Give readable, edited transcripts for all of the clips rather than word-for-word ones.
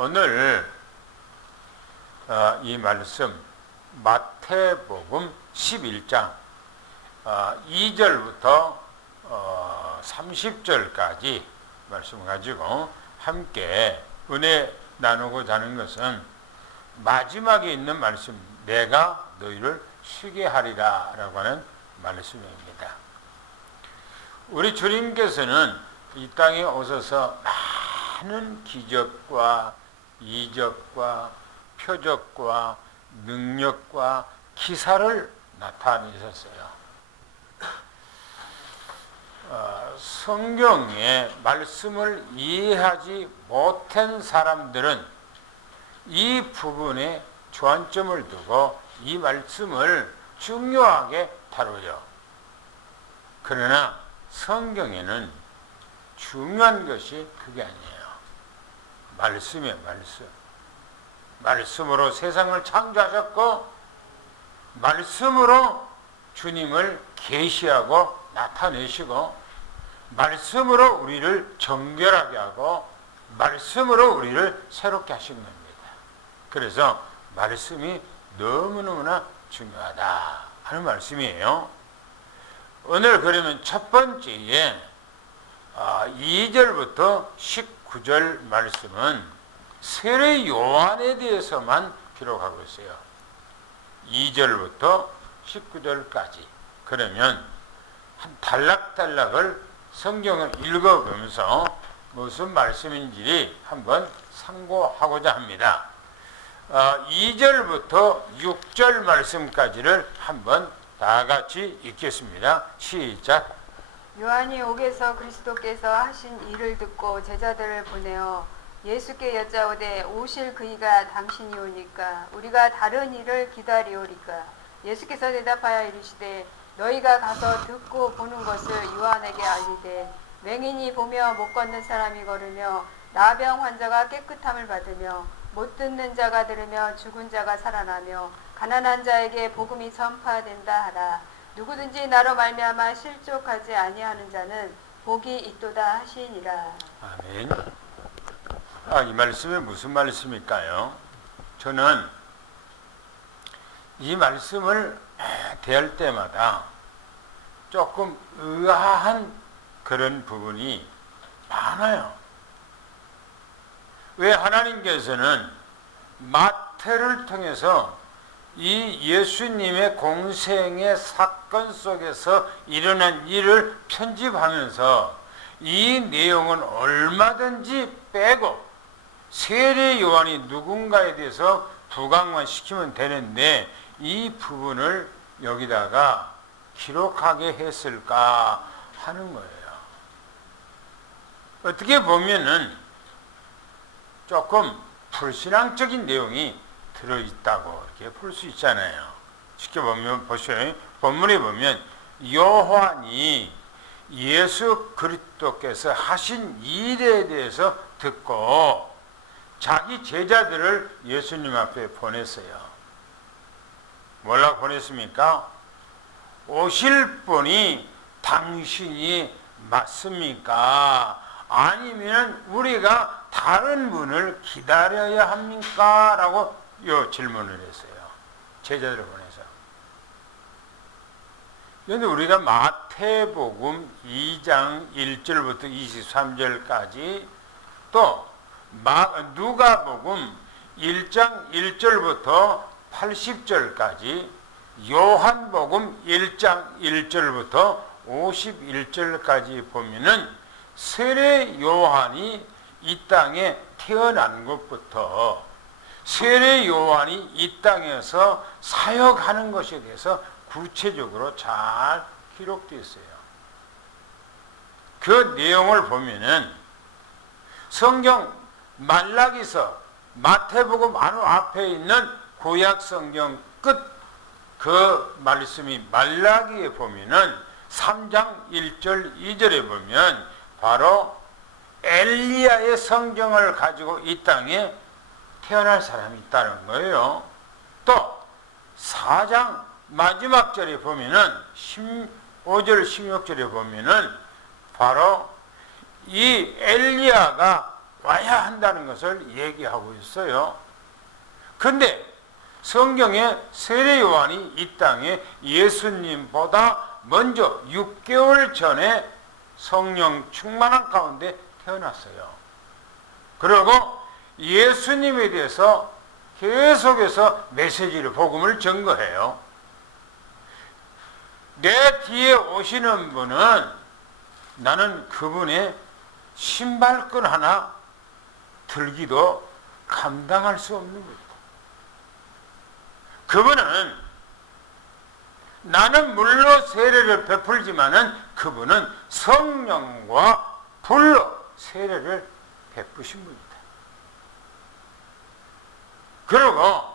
오늘 이 말씀 마태복음 11장 2절부터 30절까지 말씀 가지고 함께 은혜 나누고자 하는 것은 마지막에 있는 말씀, 내가 너희를 쉬게 하리라 라고 하는 말씀입니다. 우리 주님께서는 이 땅에 오셔서 많은 기적과 이적과 표적과 능력과 기사를 나타내셨어요. 성경의 말씀을 이해하지 못한 사람들은 이 부분에 주안점을 두고 이 말씀을 중요하게 다뤄요. 그러나 성경에는 중요한 것이 그게 아니에요. 말씀이에요, 말씀. 말씀으로 세상을 창조하셨고 말씀으로 주님을 계시하고 나타내시고 말씀으로 우리를 정결하게 하고 말씀으로 우리를 새롭게 하신 겁니다. 그래서 말씀이 너무너무나 중요하다 하는 말씀이에요. 오늘 그러면 첫 번째에 2절부터 19절 말씀은 세례 요한에 대해서만 기록하고 있어요. 2절부터 19절까지. 그러면 한 단락단락을 성경을 읽어보면서 무슨 말씀인지 한번 상고하고자 합니다. 2절부터 6절 말씀까지를 한번 다 같이 읽겠습니다. 시작. 요한이 옥에서 그리스도께서 하신 일을 듣고 제자들을 보내어 예수께 여짜오되 오실 그이가 당신이 오니까 우리가 다른 일을 기다리오리까. 예수께서 대답하여 이르시되 너희가 가서 듣고 보는 것을 요한에게 알리되 맹인이 보며 못 걷는 사람이 걸으며 나병 환자가 깨끗함을 받으며 못 듣는 자가 들으며 죽은 자가 살아나며 가난한 자에게 복음이 전파된다 하라. 누구든지 나로 말미암아 실족하지 아니하는 자는 복이 있도다 하시니라. 아멘. 이 말씀이 무슨 말씀일까요? 저는 이 말씀을 대할 때마다 조금 의아한 그런 부분이 많아요. 왜 하나님께서는 마태를 통해서 이 예수님의 공생의 사건 속에서 일어난 일을 편집하면서 이 내용은 얼마든지 빼고 세례 요한이 누군가에 대해서 부각만 시키면 되는데 이 부분을 여기다가 기록하게 했을까 하는 거예요. 어떻게 보면은 조금 불신앙적인 내용이 들어있다고 이렇게 볼 수 있잖아요. 쉽게 보면 보세요. 본문에 보면 요한이 예수 그리스도께서 하신 일에 대해서 듣고 자기 제자들을 예수님 앞에 보냈어요. 뭐라고 보냈습니까? 오실 분이 당신이 맞습니까? 아니면 우리가 다른 분을 기다려야 합니까? 라고 요 질문을 했어요. 제자들을 보내서. 그런데 우리가 마태복음 2장 1절부터 23절까지 또 누가복음 1장 1절부터 80절까지 요한복음 1장 1절부터 51절까지 보면은 세례 요한이 이 땅에 태어난 것부터 세례 요한이 이 땅에서 사역하는 것에 대해서 구체적으로 잘 기록되어 있어요. 그 내용을 보면은 성경 말라기서 마태복음 바로 앞에 있는 구약 성경 끝 그 말씀이 말라기에 보면은 3장 1절 2절에 보면 바로 엘리야의 성경을 가지고 이 땅에 태어날 사람이 있다는 거예요. 또 4장 마지막 절에 보면은 15절 16절에 보면은 바로 이 엘리야가 와야 한다는 것을 얘기하고 있어요. 근데 성경에 세례 요한이 이 땅에 예수님보다 먼저 6개월 전에 성령 충만한 가운데 태어났어요. 그리고 예수님에 대해서 계속해서 메시지를, 복음을 전거해요. 내 뒤에 오시는 분은 나는 그분의 신발끈 하나 들기도 감당할 수 없는 거예요. 그분은, 나는 물로 세례를 베풀지만은 그분은 성령과 불로 세례를 베푸신 분이다. 그리고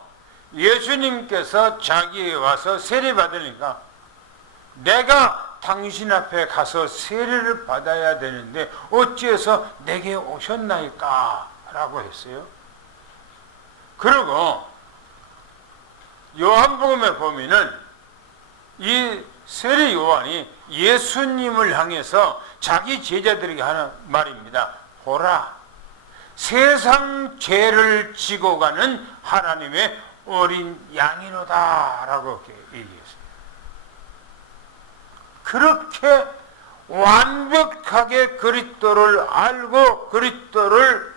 예수님께서 자기에 와서 세례 받으니까 내가 당신 앞에 가서 세례를 받아야 되는데 어찌해서 내게 오셨나이까? 라고 했어요. 그리고 요한복음에 보면은 이 세례 요한이 예수님을 향해서 자기 제자들에게 하는 말입니다. 보라, 세상 죄를 지고 가는 하나님의 어린 양이로다 라고 얘기했어요. 그렇게 완벽하게 그리스도를 알고 그리스도를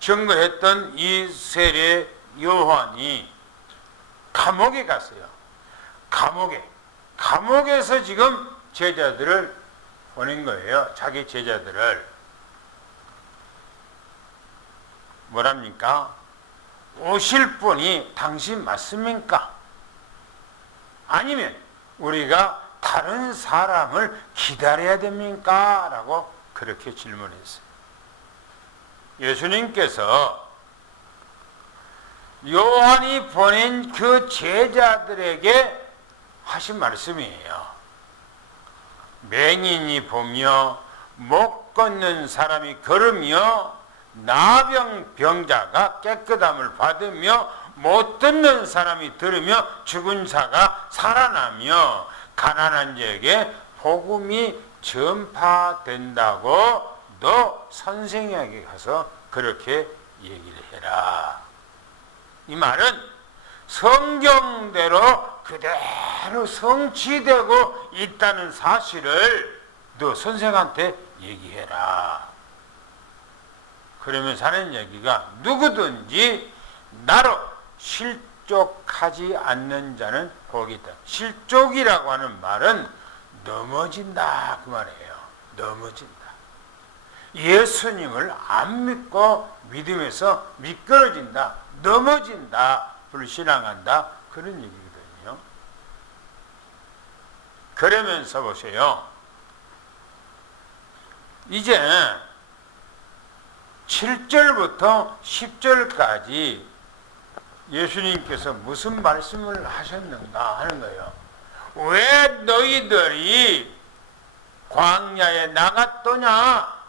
증거했던 이 세례 요한이 감옥에 갔어요. 감옥에서 지금 제자들을 보낸 거예요. 자기 제자들을. 뭐랍니까? 오실 분이 당신 맞습니까? 아니면 우리가 다른 사람을 기다려야 됩니까? 라고 그렇게 질문했어요. 예수님께서 요한이 보낸 그 제자들에게 하신 말씀이에요. 맹인이 보며 못 걷는 사람이 걸으며 나병 병자가 깨끗함을 받으며 못 듣는 사람이 들으며 죽은 자가 살아나며 가난한 자에게 복음이 전파된다고 너 선생에게 가서 그렇게 얘기를 해라. 이 말은 성경대로 그대로 성취되고 있다는 사실을 너 선생한테 얘기해라. 그러면서 하는 얘기가 누구든지 나로 실족하지 않는 자는 복이 있다. 실족이라고 하는 말은 넘어진다 그 말이에요. 넘어진다. 예수님을 안 믿고 믿음에서 미끄러진다, 넘어진다, 불신앙한다 그런 얘기거든요. 그러면서 보세요. 이제 7절부터 10절까지 예수님께서 무슨 말씀을 하셨는가 하는 거예요. 왜 너희들이 광야에 나갔더냐?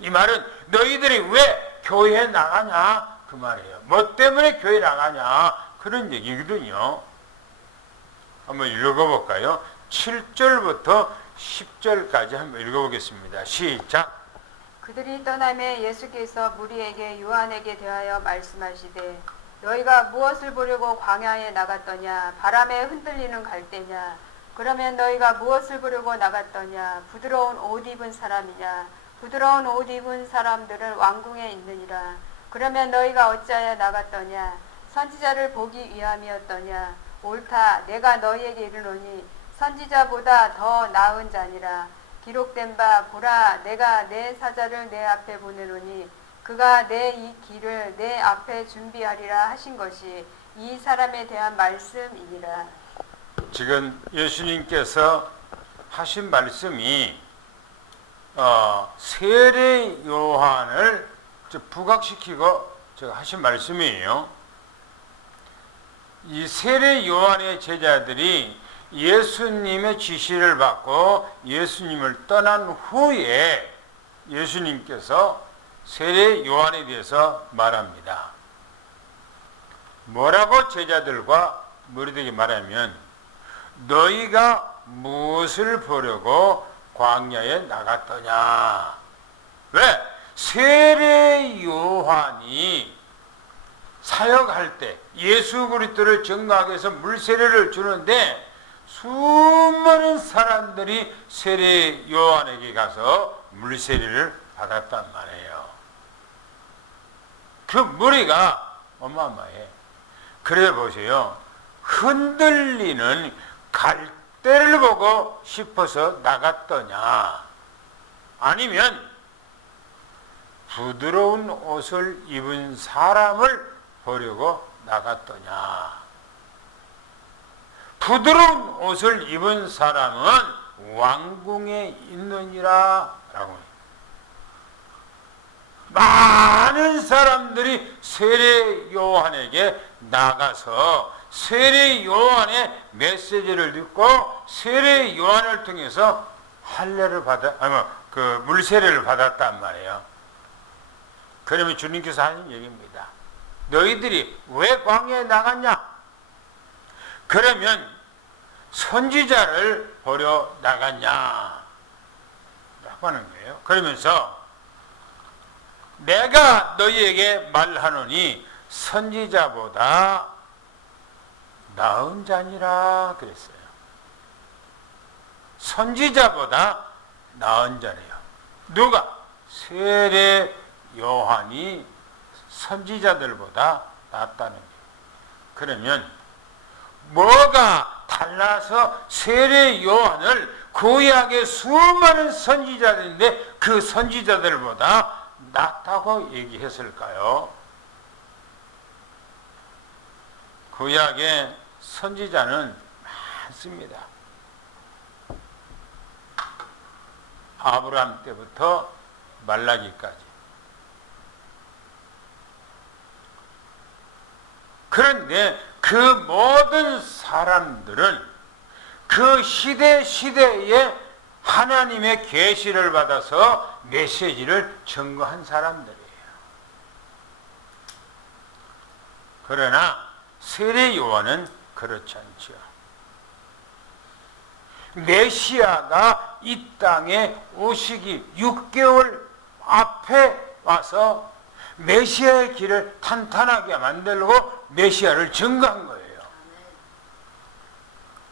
이 말은 너희들이 왜 교회에 나가냐? 그 말이에요. 뭐 때문에 교회에 나가냐? 그런 얘기거든요. 한번 읽어볼까요? 7절부터 10절까지 한번 읽어보겠습니다. 시작. 그들이 떠나매 예수께서 무리에게 요한에게 대하여 말씀하시되 너희가 무엇을 보려고 광야에 나갔더냐? 바람에 흔들리는 갈대냐? 그러면 너희가 무엇을 보려고 나갔더냐? 부드러운 옷 입은 사람이냐? 부드러운 옷 입은 사람들은 왕궁에 있느니라. 그러면 너희가 어찌하여 나갔더냐? 선지자를 보기 위함이었더냐? 옳다. 내가 너희에게 이르노니 선지자보다 더 나은 자니라. 기록된 바 보라, 내가 내 사자를 내 앞에 보내노니 그가 내 이 길을 내 앞에 준비하리라 하신 것이 이 사람에 대한 말씀이니라. 지금 예수님께서 하신 말씀이 세례 요한을 부각시키고 제가 하신 말씀이에요. 이 세례 요한의 제자들이 예수님의 지시를 받고 예수님을 떠난 후에 예수님께서 세례 요한에 대해서 말합니다. 뭐라고 제자들과 무리들에게 말하면 너희가 무엇을 보려고 광야에 나갔더냐? 왜? 세례 요한이 사역할 때 예수 그리스도를 증거하기 위해서 물세례를 주는데 수많은 사람들이 세례 요한에게 가서 물세례를 받았단 말이에요. 그 무리가 어마어마해. 그래 보세요. 흔들리는 갈대를 보고 싶어서 나갔더냐, 아니면 부드러운 옷을 입은 사람을 보려고 나갔더냐. 부드러운 옷을 입은 사람은 왕궁에 있느니라 라고. 많은 사람들이 세례 요한에게 나가서 세례 요한의 메시지를 듣고 세례 요한을 통해서 할례를 그 물세례를 받았단 말이에요. 그러면 주님께서 하신 얘기입니다. 너희들이 왜 광야에 나갔냐? 그러면 선지자를 보러 나갔냐? 라고 하는 거예요. 그러면서 내가 너희에게 말하노니 선지자보다 나은 자니라 그랬어요. 선지자보다 나은 자래요. 누가? 세례 요한이 선지자들보다 낫다는 거예요. 그러면 뭐가 달라서 세례 요한을 구약의 수많은 선지자들인데 그 선지자들보다 낫다고 얘기했을까요? 구약의 선지자는 많습니다. 아브라함 때부터 말라기까지. 그런데 그 모든 사람들은 그 시대에 하나님의 계시를 받아서 메시지를 전거한 사람들이에요. 그러나 세례 요한은 그렇지 않죠. 메시아가 이 땅에 오시기 6개월 앞에 와서 메시아의 길을 탄탄하게 만들고 메시아를 증거한 거예요.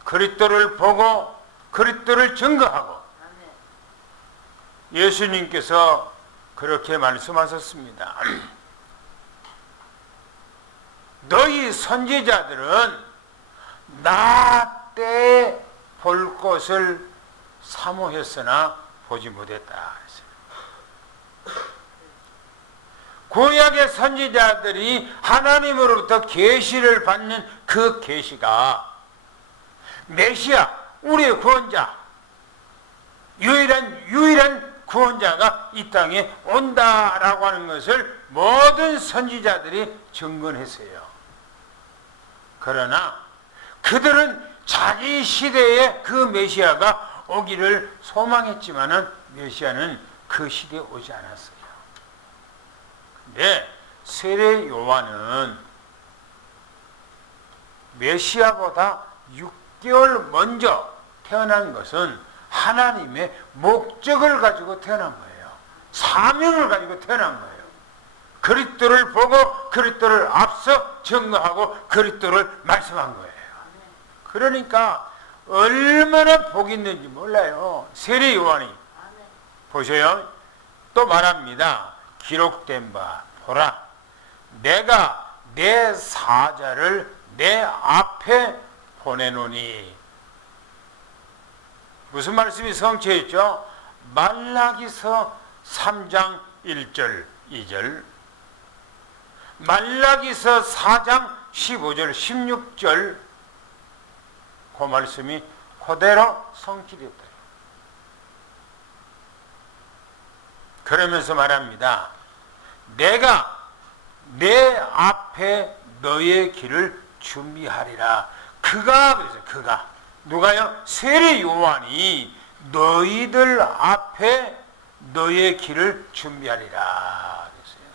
그리스도를 보고 그리스도를 증거하고 예수님께서 그렇게 말씀하셨습니다. 너희 선지자들은 나 때 볼 것을 사모했으나 보지 못했다. 구약의 선지자들이 하나님으로부터 계시를 받는 그 계시가 메시아, 우리의 구원자, 유일한 구원자가 이 땅에 온다라고 하는 것을 모든 선지자들이 증언했어요. 그러나 그들은 자기 시대에 그 메시아가 오기를 소망했지만은 메시아는 그 시대에 오지 않았어요. 근데 세례 요한은 메시아보다 6개월 먼저 태어난 것은 하나님의 목적을 가지고 태어난 거예요. 사명을 가지고 태어난 거예요. 그리스도를 보고 그리스도를 앞서 증거하고 그리스도를 말씀한 거예요. 그러니까 얼마나 복이 있는지 몰라요. 세례 요한이. 보세요. 또 말합니다. 기록된 바 보라, 내가 내 사자를 내 앞에 보내노니. 무슨 말씀이 성취했죠? 말라기서 3장 1절 2절, 말라기서 4장 15절 16절, 그 말씀이 그대로 성취됐다. 그러면서 말합니다. 내가 내 앞에 너의 길을 준비하리라. 그가 누가요? 세례 요한이 너희들 앞에 너의 길을 준비하리라 그랬어요.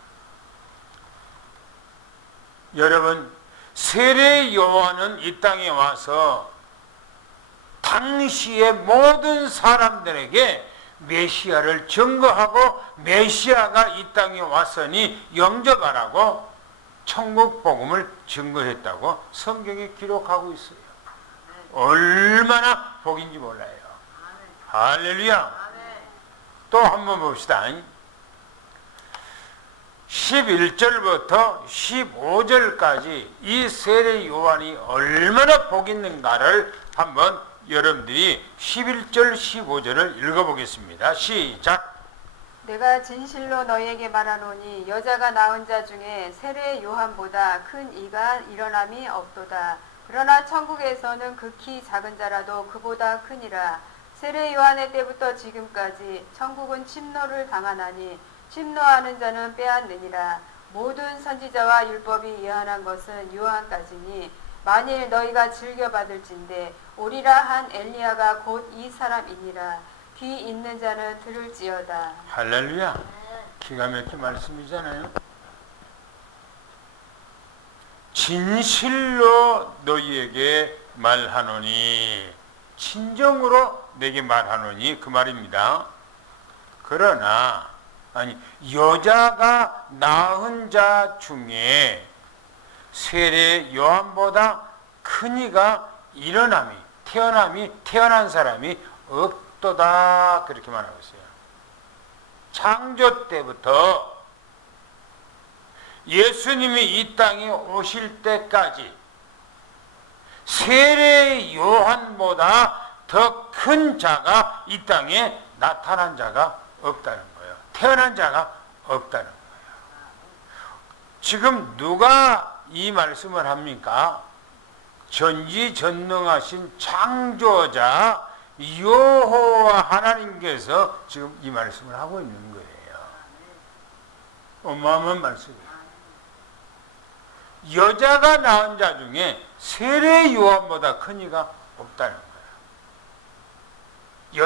여러분, 세례 요한은 이 땅에 와서 당시의 모든 사람들에게 메시아를 증거하고 메시아가 이 땅에 왔으니 영접하라고 천국 복음을 증거했다고 성경에 기록하고 있어요. 얼마나 복인지 몰라요. 할렐루야. 또 한번 봅시다. 11절부터 15절까지 이 세례 요한이 얼마나 복 있는가를 한번 여러분들이 11절 15절을 읽어보겠습니다. 시작. 내가 진실로 너희에게 말하노니 여자가 낳은 자 중에 세례 요한보다 큰 이가 일어남이 없도다. 그러나 천국에서는 극히 작은 자라도 그보다 크니라. 세례 요한의 때부터 지금까지 천국은 침노를 당하나니 침노하는 자는 빼앗느니라. 모든 선지자와 율법이 예언한 것은 요한까지니 만일 너희가 즐겨받을진대 오리라 한 엘리야가 곧 이 사람이니라. 귀 있는 자는 들을지어다. 할렐루야. 기가 막힌 말씀이잖아요. 진실로 너희에게 말하노니, 진정으로 내게 말하노니 그 말입니다. 그러나 여자가 낳은 자 중에 세례 요한보다 큰 이가 태어난 사람이 없도다. 그렇게 말하고 있어요. 창조 때부터 예수님이 이 땅에 오실 때까지 세례 요한보다 더 큰 자가 이 땅에 나타난 자가 없다는 거예요. 태어난 자가 없다는 거예요. 지금 누가 이 말씀을 합니까? 전지전능하신 창조자 여호와 하나님께서 지금 이 말씀을 하고 있는 거예요. 어마어마한 말씀이에요. 여자가 낳은 자 중에 세례 요한보다 큰 이가 없다는 거예요.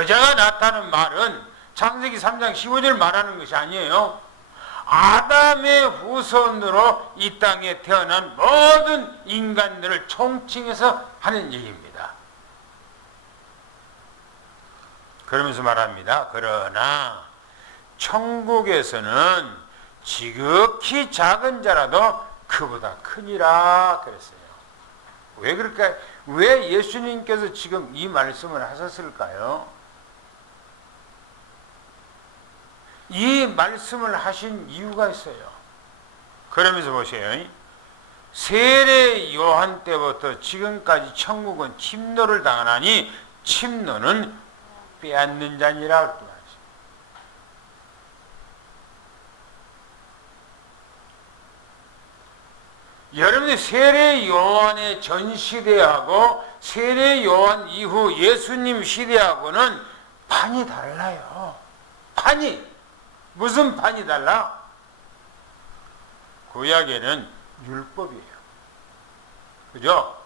여자가 낳았다는 말은 창세기 3장 15절 말하는 것이 아니에요. 아담의 후손으로 이 땅에 태어난 모든 인간들을 총칭해서 하는 얘기입니다. 그러면서 말합니다. 그러나 천국에서는 지극히 작은 자라도 그보다 크니라 그랬어요. 왜 그럴까요? 왜 예수님께서 지금 이 말씀을 하셨을까요? 이 말씀을 하신 이유가 있어요. 그러면서 보세요. 세례 요한 때부터 지금까지 천국은 침노를 당하나니 침노는 빼앗는 자니라 그렇게 말했어요. 여러분들 세례 요한의 전 시대하고 세례 요한 이후 예수님 시대하고는 판이 달라요. 판이. 무슨 판이 달라? 구약에는 율법이에요. 그죠?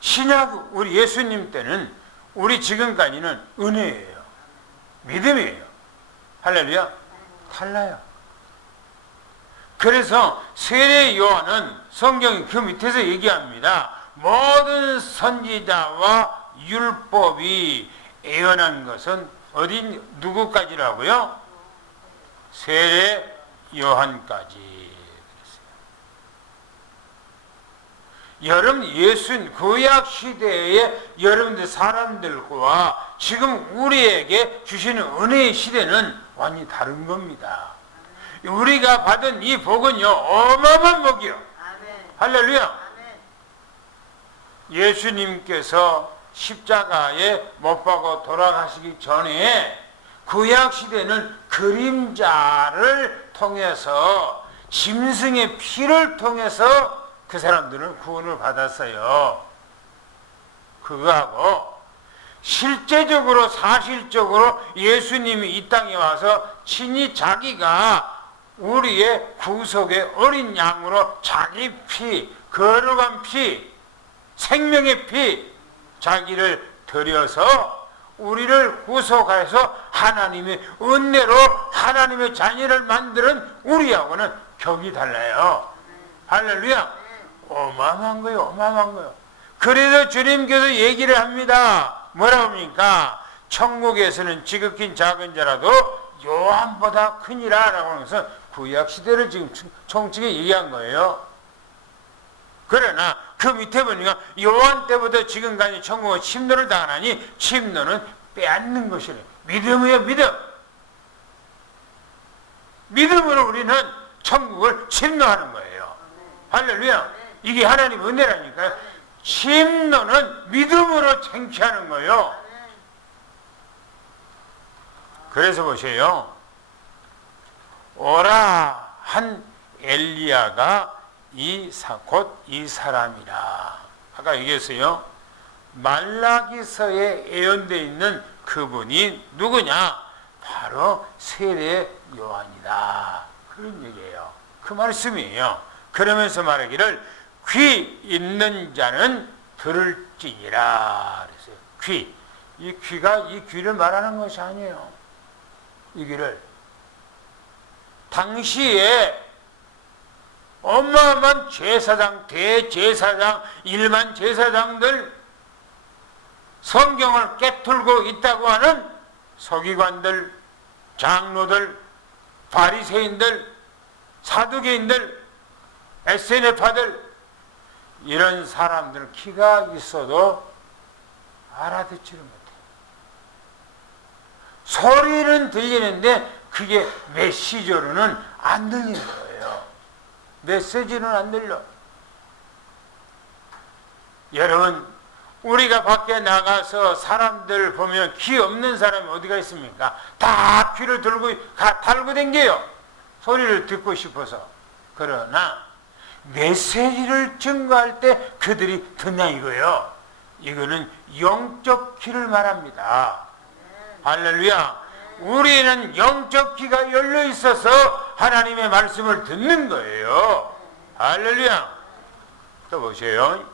신약 우리 예수님 때는 우리 지금까지는 은혜예요. 믿음이에요. 할렐루야. 달라요. 그래서 세례 요한은 성경이 그 밑에서 얘기합니다. 모든 선지자와 율법이 예언한 것은 누구까지라고요? 세례 요한까지. 여러분 구약 시대의 여러분들 사람들과 지금 우리에게 주시는 은혜의 시대는 완전히 다른 겁니다. 우리가 받은 이 복은요 어마어마한 복이요. 아멘. 할렐루야. 아멘. 예수님께서 십자가에 못 박아 돌아가시기 전에 구약 시대는 그림자를 통해서 짐승의 피를 통해서 그 사람들은 구원을 받았어요. 그거하고 실제적으로 사실적으로 예수님이 이 땅에 와서 친히 자기가 우리의 구속의 어린 양으로 자기 피, 거룩한 피, 생명의 피 자기를 드려서 우리를 구속해서 하나님의 은혜로 하나님의 자녀를 만드는 우리하고는 격이 달라요. 할렐루야. 어마어마한 거예요. 어마어마한 거예요. 그래서 주님께서 얘기를 합니다. 뭐라고 합니까? 천국에서는 지극히 작은 자라도 요한보다 크니라 라고 하면서 구약시대를 지금 총칭에 얘기한 거예요. 그러나 그 밑에 보니까 요한 때보다 지금까지 천국은 침노를 당하나니 침노는 빼앗는 것이래. 믿음이에요, 믿음. 믿음으로 우리는 천국을 침노하는 거예요. 할렐루야. 이게 하나님의 은혜라니까요. 침노는 믿음으로 창취하는 거예요. 그래서 보세요. 오라 한 엘리야가 곧 이 사람이라. 아까 얘기했어요. 말라기서에 예언되어 있는 그분이 누구냐? 바로 세례 요한이다. 그런 얘기예요. 그 말씀이에요. 그러면서 말하기를 귀 있는 자는 들을지니라 그랬어요. 귀. 이 귀가 이 귀를 말하는 것이 아니에요. 이 귀를. 당시에 어마어마한 제사장, 대제사장, 일반 제사장들 성경을 깨틀고 있다고 하는 서기관들, 장로들, 바리새인들, 사두개인들, SNF파들 이런 사람들은 귀가 있어도 알아듣지를 못해요. 소리는 들리는데 그게 메시지로는 안 들리는 거예요. 메시지는 안 들려. 여러분, 우리가 밖에 나가서 사람들 보면 귀 없는 사람이 어디가 있습니까? 다 귀를 달고 댕겨요. 소리를 듣고 싶어서. 그러나 메시지를 증거할 때 그들이 듣냐 이거예요. 이거는 영적 귀를 말합니다. 할렐루야. 우리는 영적 귀가 열려 있어서 하나님의 말씀을 듣는 거예요. 할렐루야. 또 보세요.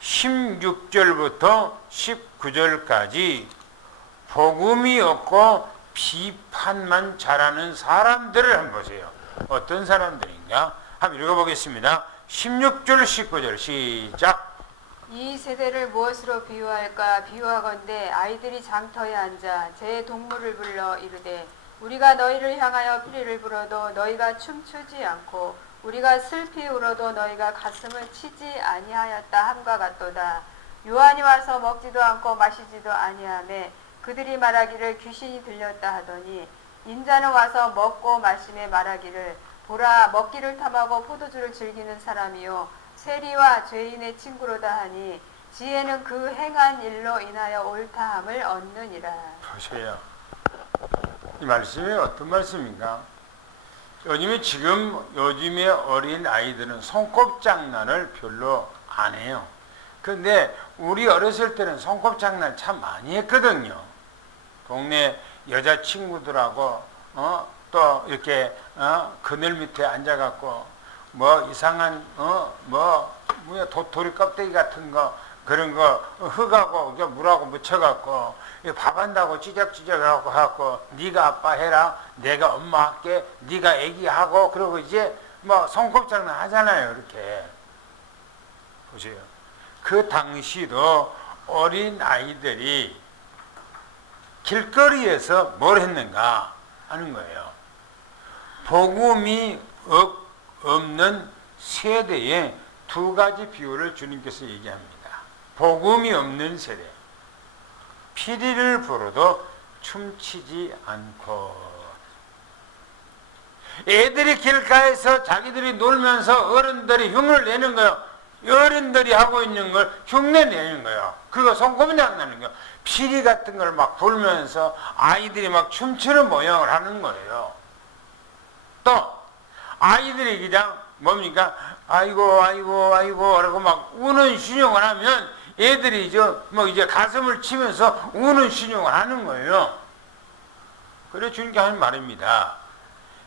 16절부터 19절까지 복음이 없고 비판만 잘하는 사람들을 한번 보세요. 어떤 사람들인가? 한번 읽어보겠습니다. 16절 19절 시작. 이 세대를 무엇으로 비유할까? 비유하건대 아이들이 장터에 앉아 제 동물을 불러 이르되 우리가 너희를 향하여 피리를 불어도 너희가 춤추지 않고 우리가 슬피 울어도 너희가 가슴을 치지 아니하였다 함과 같도다. 요한이 와서 먹지도 않고 마시지도 아니하매 그들이 말하기를 귀신이 들렸다 하더니 인자는 와서 먹고 마시매 말하기를 보라 먹기를 탐하고 포도주를 즐기는 사람이요 세리와 죄인의 친구로다 하니 지혜는 그 행한 일로 인하여 옳다함을 얻느니라. 보세요. 이 말씀이 어떤 말씀인가? 요즘에 어린 아이들은 손꼽장난을 별로 안 해요. 근데 우리 어렸을 때는 손꼽장난 참 많이 했거든요. 동네 여자친구들하고 또 이렇게 그늘 밑에 앉아갖고 뭐 이상한 도토리 껍데기 같은 거 그런 거 흙하고 물하고 묻혀갖고 밥 한다고 찌적찌적 하고 네가 아빠 해라 내가 엄마 할게 네가 애기 하고 그러고 이제 뭐 손꼽장난 하잖아요. 이렇게 보세요. 그 당시도 어린 아이들이 길거리에서 뭘 했는가 하는 거예요. 복음이 없는 세대에 두 가지 비유를 주님께서 얘기합니다. 복음이 없는 세대. 피리를 불어도 춤추지 않고. 애들이 길가에서 자기들이 놀면서 어른들이 흉을 내는 거예요. 어른들이 하고 있는 걸 흉내 내는 거예요. 그거 손꼽장난인 거예요. 피리 같은 걸 막 불면서 아이들이 막 춤추는 모양을 하는 거예요. 또 아이들이 그냥 뭡니까? 아이고 라고 막 우는 신용을 하면 애들이 이제 가슴을 치면서 우는 신용을 하는 거예요. 그래 주님께 하는 말입니다.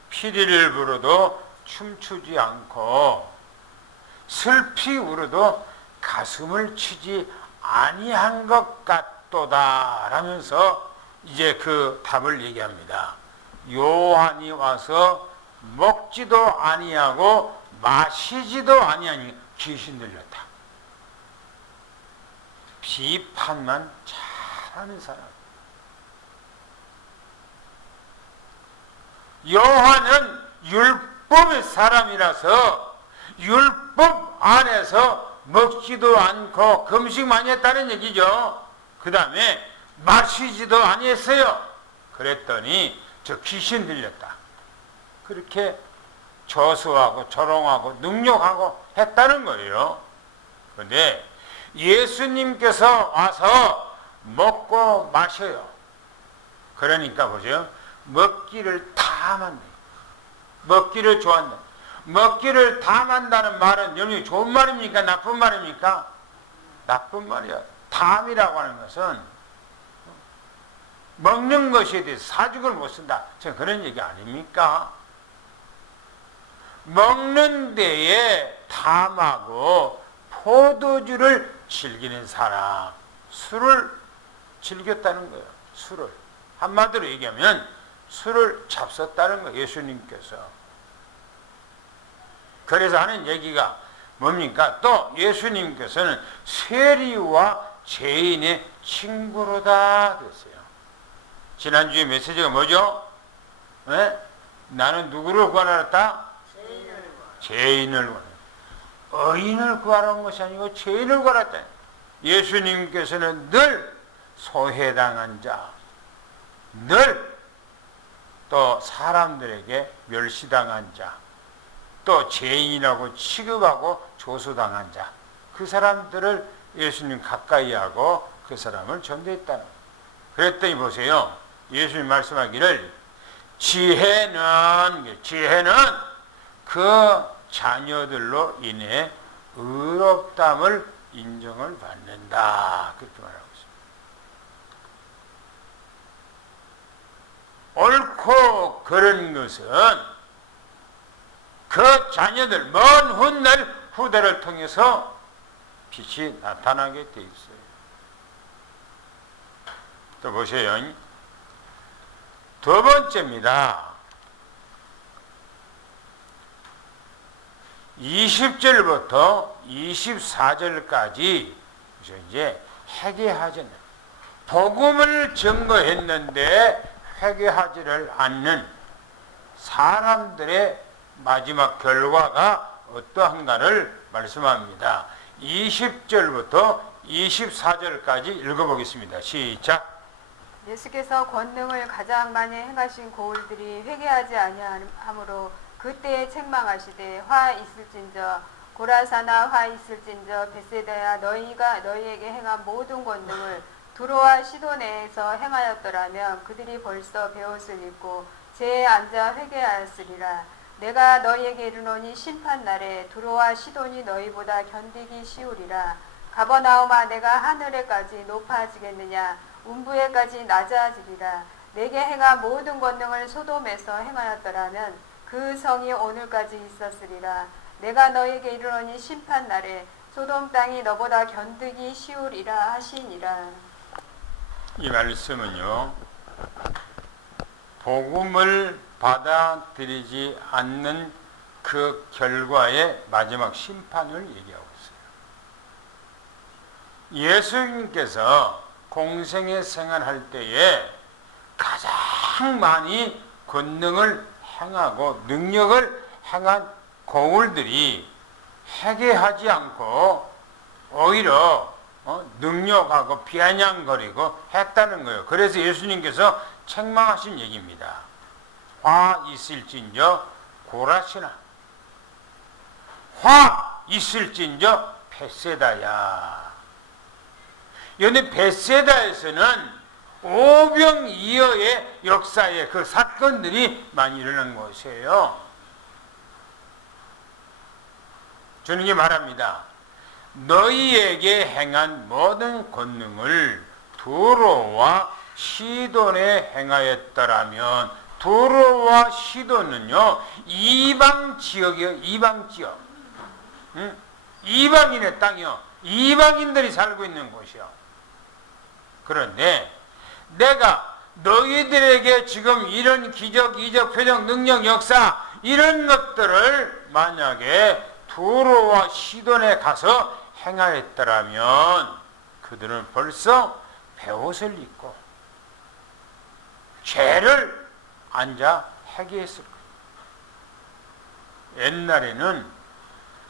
피리를 불어도 춤추지 않고 슬피 울어도 가슴을 치지 아니한 것 같도다 라면서 이제 그 답을 얘기합니다. 요한이 와서 먹지도 아니하고 마시지도 아니하니 귀신 들렸다. 비판만 잘하는 사람. 요한은 율법의 사람이라서 율법 안에서 먹지도 않고 금식 많이 했다는 얘기죠. 그 다음에 마시지도 아니했어요. 그랬더니 저 귀신 들렸다. 그렇게 저수하고 조롱하고 능욕하고 했다는 거예요. 그런데 예수님께서 와서 먹고 마셔요. 그러니까 보세요. 먹기를 탐한다. 먹기를 좋아한다. 먹기를 탐한다는 말은 여러분이 좋은 말입니까? 나쁜 말입니까? 나쁜 말이야. 탐이라고 하는 것은 먹는 것에 대해서 사죽을 못 쓴다. 저는 그런 얘기 아닙니까? 먹는 데에 탐하고 포도주를 즐기는 사람, 술을 즐겼다는 거예요. 술을. 한마디로 얘기하면 술을 잡섰다는 거예요. 예수님께서. 그래서 하는 얘기가 뭡니까? 또 예수님께서는 세리와 죄인의 친구로다 그랬어요. 지난주에 메시지가 뭐죠? 네? 나는 누구를 구하러 왔다? 죄인을 구하러. 의인을 구하러 온 것이 아니고 죄인을 구하러 왔다. 예수님께서는 늘 소외당한 자, 늘 또 사람들에게 멸시당한 자, 또 죄인이라고 취급하고 조소당한 자, 그 사람들을 예수님 가까이 하고 그 사람을 전도했다는 거예요. 그랬더니 보세요. 예수님 말씀하기를 지혜는 그 자녀들로 인해 의롭담을 인정을 받는다. 그렇게 말하고 있습니다. 옳고 그런 것은 그 자녀들 먼 훗날 후대를 통해서 빛이 나타나게 돼 있어요. 또 보세요. 두 번째입니다. 20절부터 24절까지 이제 회개하지는 복음을 증거했는데 회개하지를 않는 사람들의 마지막 결과가 어떠한가를 말씀합니다. 20절부터 24절까지 읽어보겠습니다. 시작. 예수께서 권능을 가장 많이 행하신 고울들이 회개하지 아니하므로 그때에 책망하시되 화 있을진저 고라사나 화 있을진저 벳세다야 너희가 너희에게 행한 모든 권능을 두로와 시도내에서 행하였더라면 그들이 벌써 배옷을 입고 제에 앉아 회개하였으리라. 내가 너희에게 이르노니 심판날에 두로와 시돈이 너희보다 견디기 쉬우리라. 가버나움아 내가 하늘에까지 높아지겠느냐 운부에까지 낮아지리라. 내게 행한 모든 권능을 소돔에서 행하였더라면 그 성이 오늘까지 있었으리라. 내가 너희에게 이르노니 심판날에 소돔 땅이 너보다 견디기 쉬우리라 하시니라. 이 말씀은요, 복음을 받아들이지 않는 그 결과의 마지막 심판을 얘기하고 있어요. 예수님께서 공생의 생활할 때에 가장 많이 권능을 행하고 능력을 행한 고울들이 회개하지 않고 오히려 능욕하고 비아냥거리고 했다는 거예요. 그래서 예수님께서 책망하신 얘기입니다. 화 있을진저 고라시나 화 있을진저 벳세다야. 여기 벳세다에서는 오병이어의 역사에 그 사건들이 많이 일어난 것이에요. 주님이 말합니다. 너희에게 행한 모든 권능을 두로와 시돈에 행하였더라면, 두로와 시돈은요 이방 지역이요. 이방 지역. 이방인의 땅이요. 이방인들이 살고 있는 곳이요. 그런데 내가 너희들에게 지금 이런 기적, 이적, 표적, 능력, 역사 이런 것들을 만약에 두로와 시돈에 가서 행하였더라면 그들은 벌써 베옷을 입고 죄를 앉아 회개했을 거예요. 옛날에는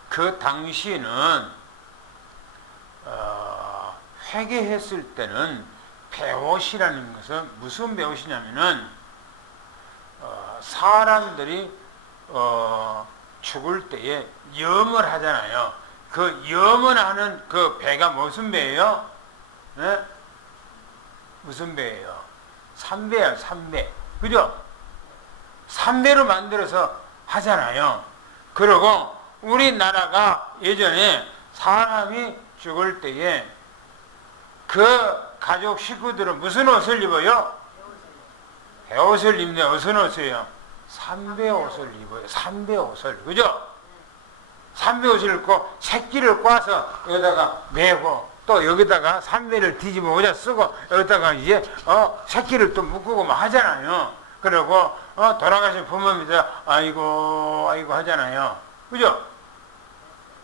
그 당시에는 회개했을 때는 배옷이라는 것은 무슨 배옷이냐면은 사람들이 죽을 때에 염을 하잖아요. 그 염을 하는 그 배가 무슨 배예요? 네? 무슨 배예요? 삼배야, 삼배. 그죠? 삼배로 만들어서 하잖아요. 그리고 우리나라가 예전에 사람이 죽을 때에 그 가족 식구들은 무슨 옷을 입어요? 배옷을 입는데 무슨 옷이에요? 삼배옷을 입어요. 삼배옷을. 그죠? 삼배옷을 입고 새끼를 꽈서 여기다가 매고 또 여기다가 삼배를 뒤집어 모자 쓰고 여기다가 이제 새끼를 또 묶고 막 하잖아요. 그리고 돌아가신 부모님들 아이고 아이고 하잖아요. 그죠?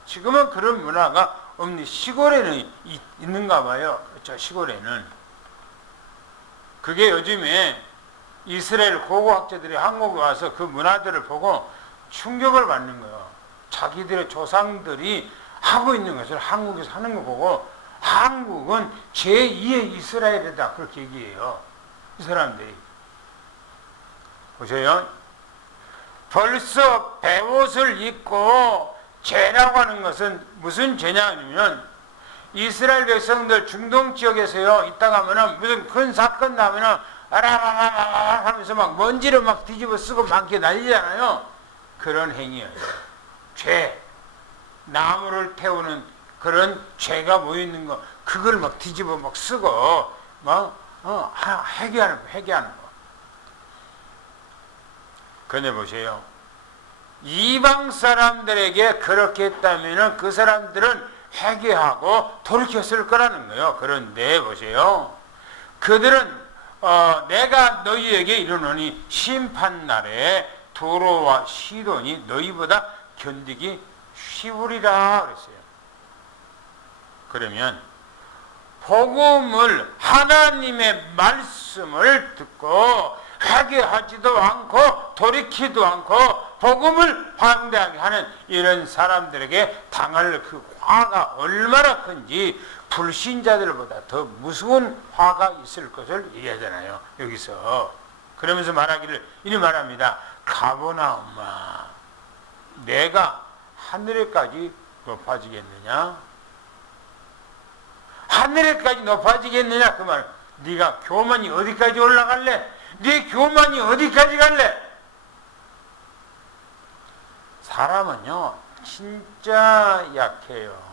지금은 그런 문화가 없는 시골에는 있는가 봐요. 저 시골에는. 그게 요즘에 이스라엘 고고학자들이 한국에 와서 그 문화들을 보고 충격을 받는 거예요. 자기들의 조상들이 하고 있는 것을 한국에서 하는 거 보고 한국은 제2의 이스라엘이다 그렇게 얘기해요. 이 사람들이. 보세요. 벌써 배옷을 입고 죄라고 하는 것은 무슨 죄냐면 이스라엘 백성들 중동 지역에서요 있다가 하면은 무슨 큰 사건 나면은 아라라라라 하면서 막 먼지를 막 뒤집어 쓰고 막 이렇게 난리잖아요. 그런 행위예요. 죄. 나무를 태우는 그런 죄가 모여있는 거 그걸 막 뒤집어 막 쓰고 막 회개하는 거 회개하는 거. 근데 보세요. 이방 사람들에게 그렇게 했다면 그 사람들은 회개하고 돌이켰을 거라는 거예요. 그런데 보세요. 그들은 내가 너희에게 이르노니 심판날에 도로와 시돈이 너희보다 견디기 쉬우리라 그랬어요. 그러면 복음을 하나님의 말씀을 듣고 회개하지도 않고 돌이키도 않고 복음을 방대하게 하는 이런 사람들에게 당할 그 화가 얼마나 큰지 불신자들보다 더 무서운 화가 있을 것을 얘기하잖아요. 여기서. 그러면서 말하기를 이리 말합니다. 가버나움아 내가 하늘에까지 높아지겠느냐? 하늘에까지 높아지겠느냐? 그 말. 네가 교만이 어디까지 올라갈래? 네 교만이 어디까지 갈래? 사람은요 진짜 약해요.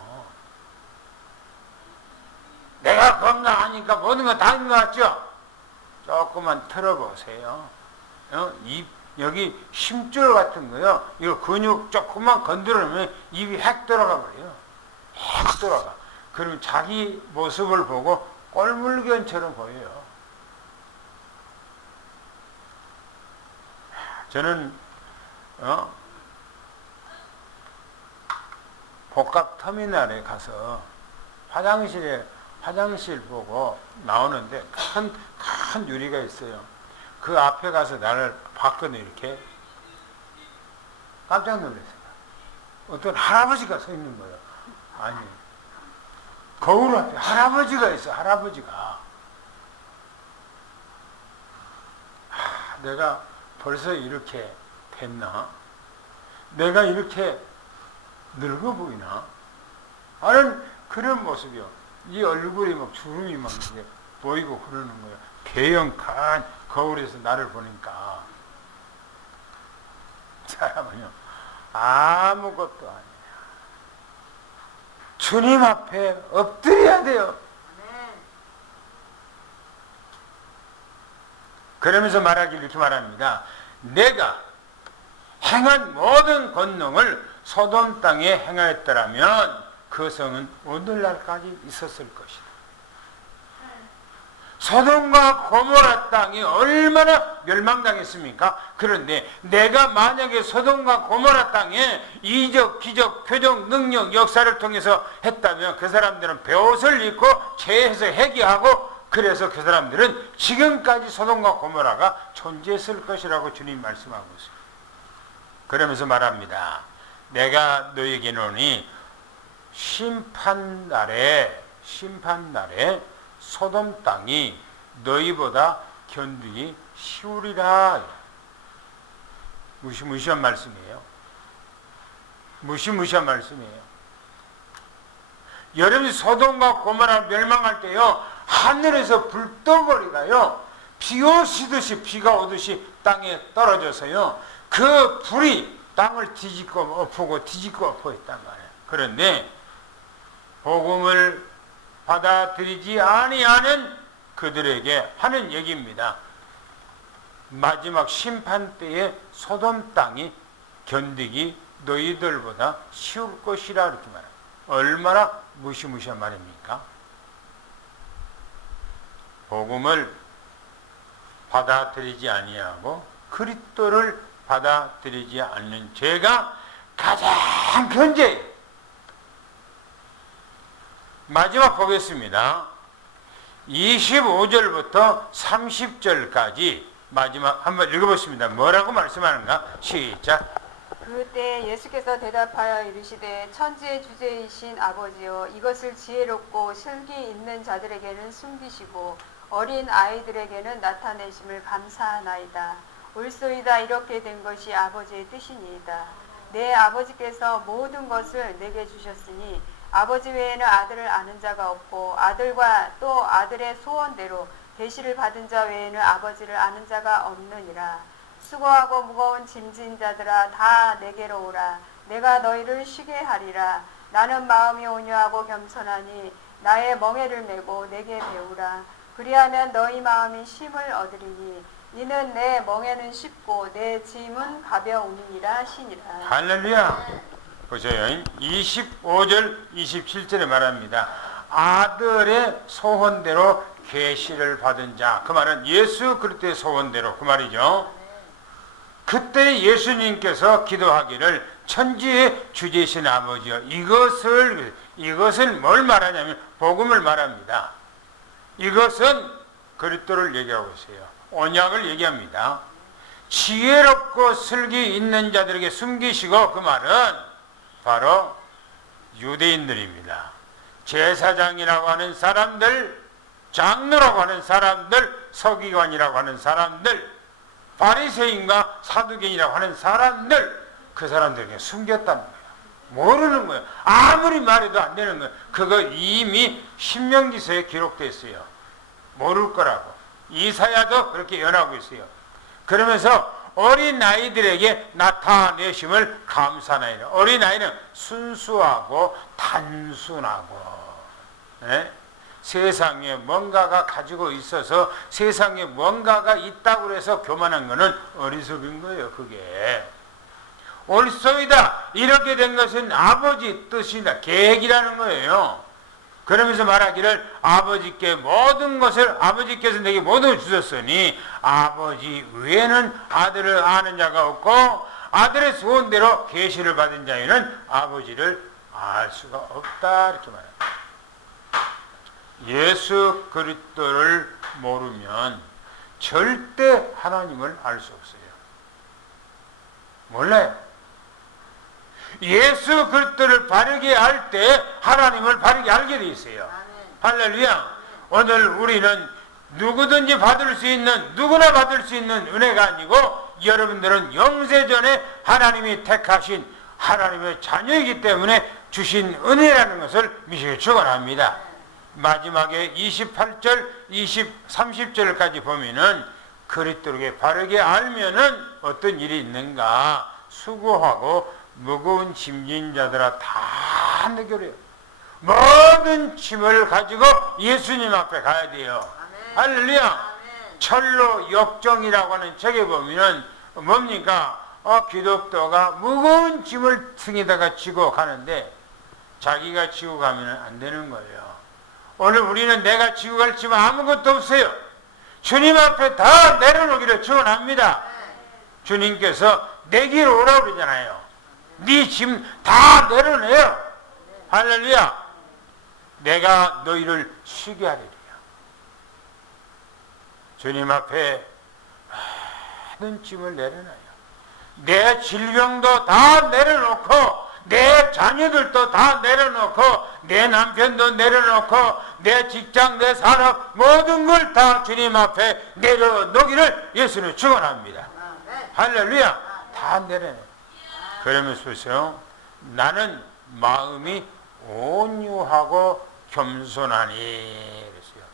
내가 건강하니까 모든 거 다 있는 것 같죠? 조금만 틀어보세요. 여기 심줄 같은 거요. 이거 근육 조금만 건드리면 입이 핵 들어가 버려요. 핵 들어가. 그러면 자기 모습을 보고 꼴물견처럼 보여요. 저는 복합터미널에 가서 화장실 보고 나오는데 큰 유리가 있어요. 그 앞에 가서 나를 봤거든요. 이렇게 깜짝 놀랐어요. 어떤 할아버지가 서 있는 거예요. 아니 거울 앞에 할아버지가 있어. 할아버지가. 내가 벌써 이렇게 됐나? 내가 이렇게 늙어 보이나? 하는 그런 모습이요. 이 얼굴이 막 주름이 막 이제 보이고 그러는 거예요. 개영한 거울에서 나를 보니까 사람은요 아무것도 아니에요. 주님 앞에 엎드려야 돼요. 그러면서 말하길 이렇게 말합니다. 내가 행한 모든 권능을 소돔 땅에 행하였더라면 그 성은 오늘날까지 있었을 것이다. 소돔과 고모라 땅이 얼마나 멸망당했습니까? 그런데 내가 만약에 소돔과 고모라 땅에 이적, 기적, 표적, 능력, 역사를 통해서 했다면 그 사람들은 배옷을 입고 죄에서 회개하고 그래서 그 사람들은 지금까지 소돔과 고모라가 존재했을 것이라고 주님 말씀하고 있어요. 그러면서 말합니다. 내가 너에게 이르노니 심판날에 소돔 땅이 너희보다 견디기 쉬우리라. 무시무시한 말씀이에요. 무시무시한 말씀이에요. 여러분이 소돔과 고모라 멸망할 때요, 하늘에서 불덩어리가요, 비 오시듯이 비가 오듯이 땅에 떨어져서요, 그 불이 땅을 뒤집고 엎고 했단 말이에요. 그런데 복음을 받아들이지 아니하는 그들에게 하는 얘기입니다. 마지막 심판 때에 소돔 땅이 견디기 너희들보다 쉬울 것이라 이렇게 말해요. 얼마나 무시무시한 말입니까? 복음을 받아들이지 아니하고 그리스도를 받아들이지 않는 죄가 가장 큰 죄예요. 마지막 보겠습니다. 25절부터 30절까지 마지막 한번 읽어보겠습니다. 뭐라고 말씀하는가? 시작. 그때 예수께서 대답하여 이르시되 천지의 주제이신 아버지여, 이것을 지혜롭고 실기 있는 자들에게는 숨기시고 어린 아이들에게는 나타내심을 감사하나이다. 옳소이다. 이렇게 된 것이 아버지의 뜻이니이다. 내 아버지께서 모든 것을 내게 주셨으니 아버지 외에는 아들을 아는 자가 없고 아들과 또 아들의 소원대로 계시를 받은 자 외에는 아버지를 아는 자가 없느니라. 수고하고 무거운 짐진 자들아, 다 내게로 오라. 내가 너희를 쉬게 하리라. 나는 마음이 온유하고 겸손하니 나의 멍에를 메고 내게 배우라. 그리하면 너희 마음이 쉼을 얻으리니 이는 내 멍에는 쉽고 내 짐은 가벼우니라 하시니라. 할렐루야. 보세요. 25절 27절에 말합니다. 아들의 소원대로 계시를 받은 자. 그 말은 예수 그리스도의 소원대로 그 말이죠. 그때 예수님께서 기도하기를 천지의 주제이신 아버지여, 이것을 뭘 말하냐면 복음을 말합니다. 이것은 그리스도를 얘기하고 있어요. 언약을 얘기합니다. 지혜롭고 슬기 있는 자들에게 숨기시고, 그 말은 바로 유대인들입니다. 제사장이라고 하는 사람들, 장로라고 하는 사람들, 서기관이라고 하는 사람들, 바리새인과 사두개인이라고 하는 사람들, 그 사람들에게 숨겼다는 거예요. 모르는 거예요. 아무리 말해도 안 되는 거예요. 그거 이미 신명기서에 기록되어 있어요. 모를 거라고. 이사야도 그렇게 연하고 있어요. 그러면서 어린 아이들에게 나타내심을 감사하나이다. 어린 아이는 순수하고 단순하고, 네? 세상에 뭔가가 가지고 있어서 세상에 뭔가가 있다고 해서 교만한 것은 어리석은 거예요. 그게 옳소이다. 이렇게 된 것은 아버지 뜻이다. 계획이라는 거예요. 그러면서 말하기를 아버지께 모든 것을, 아버지께서 내게 모든 걸 주셨으니 아버지 외에는 아들을 아는 자가 없고 아들의 소원대로 계시를 받은 자에는 아버지를 알 수가 없다. 이렇게 말해요. 예수 그리스도를 모르면 절대 하나님을 알 수 없어요. 몰라요. 예수 그리스도를 바르게 알 때 하나님을 바르게 알게 돼 있어요. 할렐루야. 오늘 우리는 누구든지 받을 수 있는, 누구나 받을 수 있는 은혜가 아니고 여러분들은 영세전에 하나님이 택하신 하나님의 자녀이기 때문에 주신 은혜라는 것을 미시게 축원합니다. 마지막에 28절, 30절까지 보면은 그리스도를 바르게 알면은 어떤 일이 있는가? 수고하고 무거운 짐진 자들아, 다 내게로요. 모든 짐을 가지고 예수님 앞에 가야 돼요. 할렐루야. 철로 역정이라고 하는 책에 보면은 뭡니까? 기독교가 무거운 짐을 등에다가 지고 가는데 자기가 지고 가면 안 되는 거예요. 오늘 우리는 내가 지고 갈 짐은 아무것도 없어요. 주님 앞에 다 내려놓기를 축원합니다. 주님께서 내게로 오라고 그러잖아요. 네 짐 다 내려내요. 할렐루야. 내가 너희를 쉬게 하리라. 주님 앞에 모든 짐을 내려놔요. 내 질병도 다 내려놓고 내 자녀들도 다 내려놓고 내 남편도 내려놓고 내 직장, 내 산업 모든 걸 다 주님 앞에 내려놓기를 예수는 축원합니다. 할렐루야. 다 내려놔요. 그러면서 보세요. 나는 마음이 온유하고 겸손하니 그랬어요.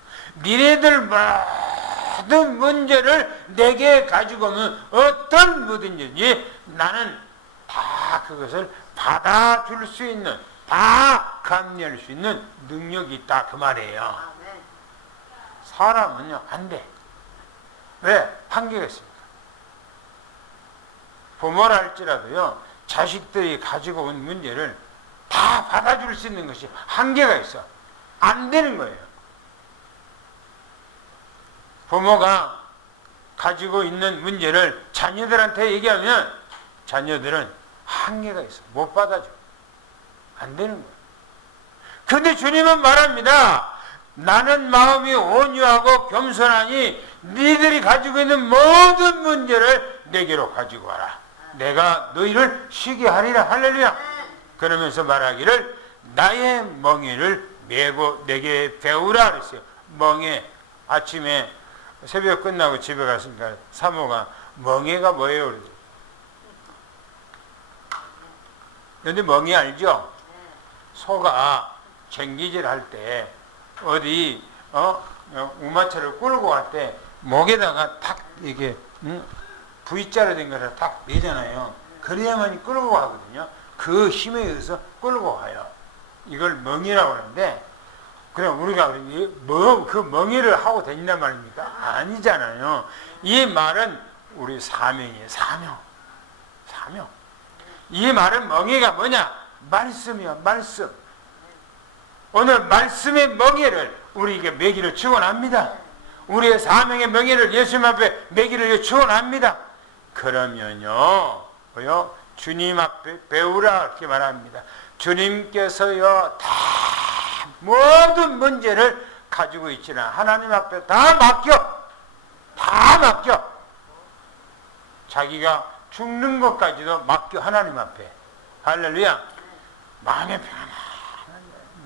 니네들 모든 문제를 내게 가지고 오면 어떤 문제인지 나는 다 그것을 받아줄 수 있는, 다 감내할 수 있는 능력이 있다 그 말이에요. 사람은요 안 돼. 왜? 한계가 있습니다. 부모라 할지라도요 자식들이 가지고 온 문제를 다 받아줄 수 있는 것이 한계가 있어. 안 되는 거예요. 부모가 가지고 있는 문제를 자녀들한테 얘기하면 자녀들은 한계가 있어. 못 받아줘. 안 되는 거예요. 근데 주님은 말합니다. 나는 마음이 온유하고 겸손하니 너희들이 가지고 있는 모든 문제를 내게로 가지고 와라. 내가 너희를 쉬게 하리라. 할렐루야. 그러면서 말하기를 나의 멍에를 메고 내게 배우라 그랬어요. 멍에. 아침에 새벽 끝나고 집에 갔으니까 사모가 멍에가 뭐예요? 그랬어요. 근데 멍에 알죠? 소가 쟁기질 할 때 어디 우마차를 끌고 갈 때 목에다가 탁 이게 V자로 된 거를 딱 내잖아요. 그래야만 끌고 가거든요. 그 힘에 의해서 끌고 가요. 이걸 멍이라고 하는데 그럼 우리가 그 멍이를 하고 다닌단 말입니까? 아니잖아요. 이 말은 우리 사명이에요. 사명. 이 말은 멍이가 뭐냐? 말씀이야. 말씀. 오늘 말씀의 멍이를 우리에게 매기를 축원합니다. 우리의 사명의 멍이를 예수님 앞에 매기를 축원합니다. 그러면요, 뭐요? 주님 앞에 배우라 이렇게 말합니다. 주님께서요 다 모든 문제를 가지고 있지는 하나님 앞에 다 맡겨. 자기가 죽는 것까지도 맡겨 하나님 앞에. 할렐루야. 마음의 평안.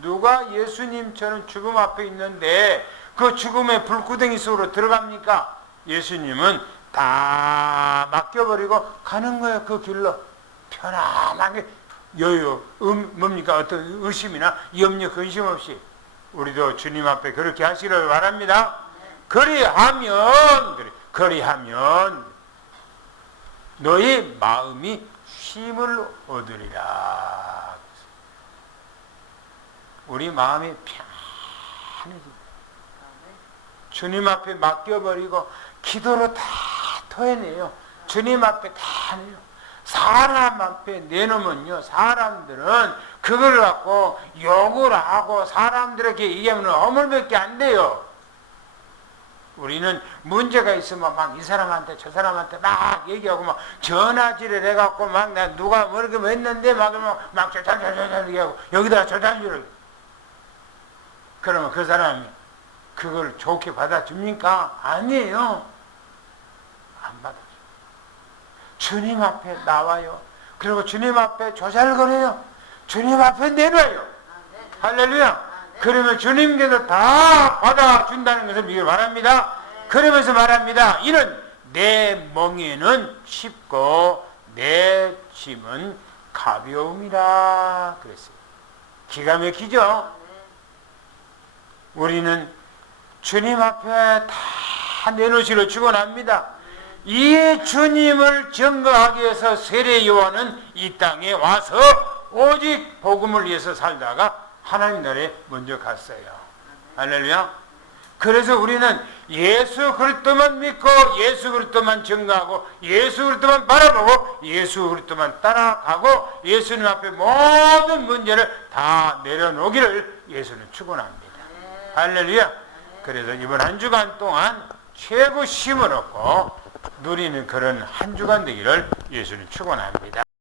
누가 예수님처럼 죽음 앞에 있는데 그 죽음의 불구덩이 속으로 들어갑니까? 예수님은 다 맡겨버리고 가는 거예요. 그 길로 편안하게 여유 뭡니까? 어떤 의심이나 염려 근심 없이 우리도 주님 앞에 그렇게 하시기를 바랍니다. 그리하면 너희 마음이 쉼을 얻으리라. 우리 마음이 편해집니다. 주님 앞에 맡겨버리고 기도로 다 토해내요. 주님 앞에 다 내요. 사람 앞에 내놓으면요, 사람들은 그걸 갖고 욕을 하고 사람들에게 얘기하면 허물밖에 안 돼요. 우리는 문제가 있으면 막 이 사람한테 저 사람한테 막 얘기하고 막 전화질을 해갖고 막 나 누가 뭐 이렇게 했는데 막 저저저저 얘기하고 여기다가 저장질을 그러면 그 사람이 그걸 좋게 받아줍니까? 아니에요. 안 받아줘요. 주님 앞에 나와요. 그리고 주님 앞에 조잘거려요. 주님 앞에 내놔요. 할렐루야. 그러면 주님께서 다 받아준다는 것을 믿기 바랍니다. 그러면서 말합니다. 이는 내 멍에는 쉽고 내 짐은 가벼움이라 그랬어요. 기가 막히죠? 우리는 주님 앞에 다 내놓으시러 축원합니다. 이 주님을 증거하기 위해서 세례 요한은 이 땅에 와서 오직 복음을 위해서 살다가 하나님 나라에 먼저 갔어요. 할렐루야. 그래서 우리는 예수 그리스도만 믿고 예수 그리스도만 증거하고 예수 그리스도만 바라보고 예수 그리스도만 따라가고 예수님 앞에 모든 문제를 다 내려놓기를 예수는 축원합니다. 할렐루야. 그래서 이번 한 주간 동안 최고 쉼을 얻고 누리는 그런 한 주간 되기를 예수는 축원합니다.